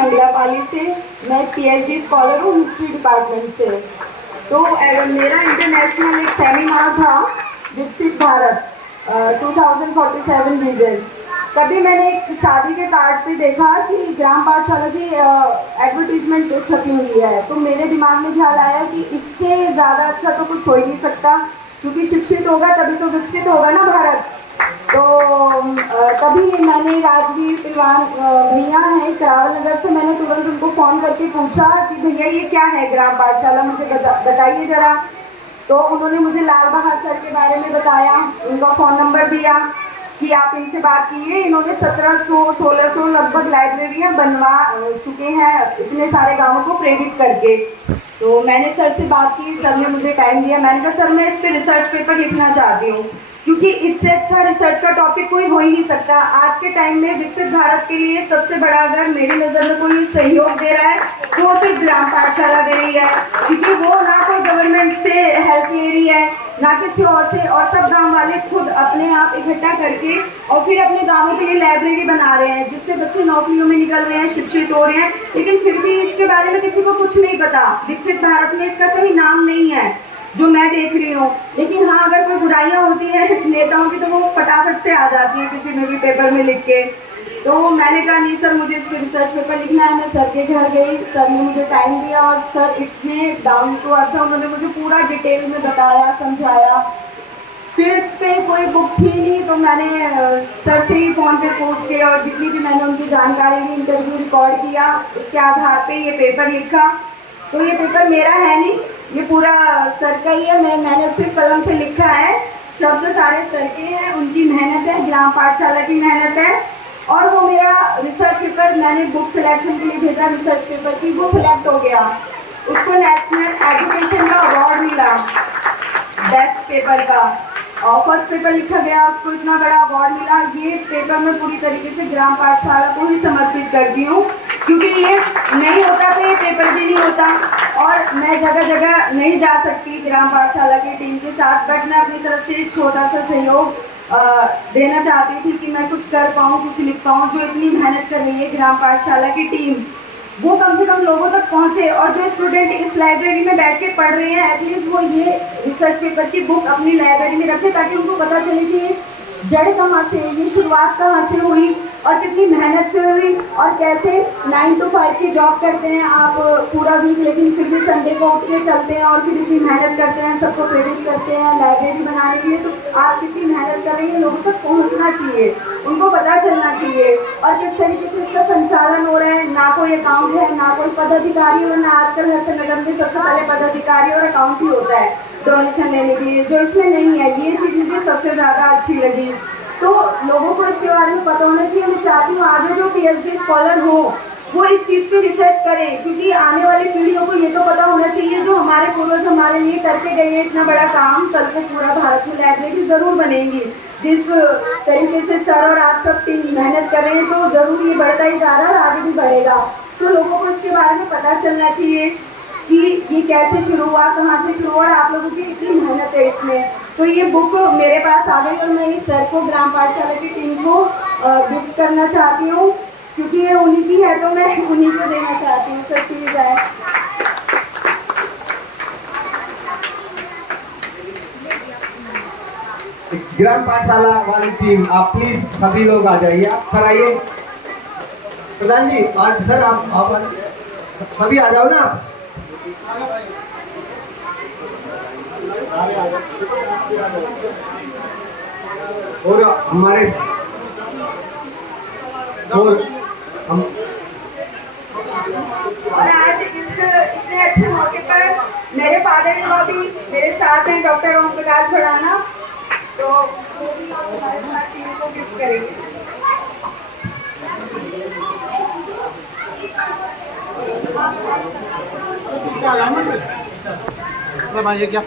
नंगलापाली से। मैं PhD scholar हूँ हिस्ट्री डिपार्टमेंट से। तो मेरा इंटरनेशनल एक सेमिनार था विकसित भारत 2047 विजन। तभी मैंने एक शादी के कार्ड पे देखा कि ग्राम पाठशाला की एडवर्टीजमेंट छपी हुई है। तो मेरे दिमाग में ख्याल आया कि इससे ज़्यादा अच्छा तो कुछ हो ही नहीं सकता, क्योंकि शिक्षित होगा तभी तो विकसित होगा ना भारत। तो तभी मैंने राजवीर पिलवान भैया हैं करावल नगर से, मैंने तुरंत उनको फ़ोन करके पूछा कि भैया ये क्या है ग्राम पाठशाला, मुझे बताइए ज़रा। तो उन्होंने मुझे लाल बहादुर सर के बारे में बताया, उनका फ़ोन नंबर दिया कि आप इनसे बात कीजिए। इन्होंने 1700-1600 लगभग लाइब्रेरियाँ बनवा चुके हैं इतने सारे गाँवों को प्रेरित करके। तो मैंने सर से बात की, सर ने मुझे टाइम दिया। मैंने कहा सर मैं इस पर रिसर्च पेपर लिखना चाहती हूँ, क्योंकि इससे अच्छा रिसर्च का टॉपिक कोई हो ही नहीं सकता। आज के टाइम में विकसित भारत के लिए सबसे बड़ा अगर मेरी नज़र में कोई सहयोग दे रहा है तो वो सिर्फ ग्राम पाठशाला दे रही है, क्योंकि वो ना कोई गवर्नमेंट से हेल्प ले रही है ना किसी और से, और सब गांव वाले खुद अपने आप इकट्ठा करके और फिर अपने गांवों के लिए लाइब्रेरी बना रहे हैं, जिससे बच्चे नौकरियों में निकल रहे हैं, शिक्षित हो रहे हैं। लेकिन फिर भी इसके बारे में किसी को कुछ नहीं पता। विकसित भारत में इसका कहीं नाम नहीं है जो मैं देख रही हूँ। लेकिन हाँ, अगर कोई बुराइयाँ होती हैं नेताओं की तो वो फटाफट से आ जाती है किसी में भी पेपर में लिख के। तो मैंने कहा नहीं सर, मुझे इस पर रिसर्च पेपर लिखना है। मैं सर के घर गई, सर ने मुझे टाइम दिया और सर इतने डाउन टू अर्थ था, उन्होंने मुझे पूरा डिटेल में बताया, समझाया। फिर इस पर कोई बुक थी नहीं, तो मैंने सर से ही फ़ोन पे पूछ के और जितनी भी मैंने उनकी जानकारी ली, इंटरव्यू रिकॉर्ड किया, उसके आधार पे ये पेपर लिखा। तो ये पेपर मेरा है नहीं, ये पूरा सर का ही है। मैंने सिर्फ कलम से लिखा है, शब्द सारे सर के हैं, उनकी मेहनत है, ग्राम पाठशाला की मेहनत है। और वो मेरा रिसर्च पेपर मैंने बुक सिलेक्शन के लिए भेजा, रिसर्च पेपर की, वो सिलेक्ट हो गया। उसको नेशनल एजुकेशन का अवार्ड मिला बेस्ट पेपर का, और फर्स्ट पेपर लिखा गया, उसको इतना बड़ा अवार्ड मिला। ये पेपर मैं पूरी तरीके से ग्राम पाठशाला को ही समर्पित करती हूँ, क्योंकि ये नहीं होता तो ये पेपर भी नहीं होता। और मैं जगह जगह नहीं जा सकती ग्राम पाठशाला की टीम के साथ, बट मैं अपनी तरफ से एक छोटा सा सहयोग देना चाहती थी कि मैं कुछ कर पाऊँ, कुछ लिख पाऊँ। जो इतनी मेहनत कर रही है ग्राम पाठशाला की टीम, वो कम से कम लोगों तक पहुँचे, और जो स्टूडेंट इस लाइब्रेरी में बैठ के पढ़ रहे हैं एटलीस्ट वो ये रिसर्च पेपर की बुक अपनी लाइब्रेरी में रखे, ताकि उनको पता चले कि जड़ कहाँ से, ये शुरुआत कहाँ से हुई और कितनी मेहनत से हुई, और कैसे 9 to 5 की जॉब करते हैं आप पूरा वीक, लेकिन फिर भी संडे को उठ के चलते हैं और फिर इतनी मेहनत करते हैं, सबको प्रेरित करते हैं लाइब्रेरी बनाने के लिए। तो आप कितनी मेहनत कर रही हैं, लोगों तक पहुँचना चाहिए, उनको पता चलना चाहिए। और किस तरीके से इसका संचालन हो रहा है, ना कोई अकाउंट है, ना कोई पदाधिकारी, वरना आजकल हर संगठन में सबसे पहले पदाधिकारी और अकाउंट ही होता है डोनेशन लेने के लिए, जो इसमें नहीं है। ये चीज़ मुझे सबसे ज़्यादा अच्छी लगी। तो लोगों को इसके बारे में पता होना चाहिए। मैं चाहती हूँ आगे जो पीएचडी स्कॉलर हो वो इस चीज़ पे रिसर्च करें, क्योंकि आने वाली पीढ़ियों को ये तो पता होना चाहिए जो हमारे पूर्वज हमारे लिए करके गए हैं इतना बड़ा काम, कल को पूरा भारत में लाइब्रेरी ज़रूर बनेगी। जिस तरीके से सर और आप सब टीम मेहनत कर रहे हैं तो ज़रूर ये बढ़ता ही जा रहा है और आगे भी बढ़ेगा। तो लोगों को इसके बारे में पता चलना चाहिए कि ये कैसे शुरू हुआ, कहाँ से शुरू हुआ, और आप लोगों की इतनी मेहनत है इसमें। तो ये बुक मेरे पास आ गई और मैं इस सर को, ग्राम पाठशाला की टीम को गिफ्ट करना चाहती हूँ, क्योंकि ये उन्हीं की है तो मैं उन्हीं को देना चाहती हूँ। सर प्लीज आए। ग्राम पाठशाला वाली टीम, आप प्लीज सभी लोग आ जाइए। आप सर आइए, प्रधान जी आज सर आप सभी आ जाओ ना। और हमारे हम और आज इतने अच्छे मौके पर मेरे फादर इन लॉ भी मेरे साथ हैं, डॉक्टर ओम प्रकाश भड़ाना, तो वो भी हमारे साथ टीम को गिफ्ट करेंगे। ये क्या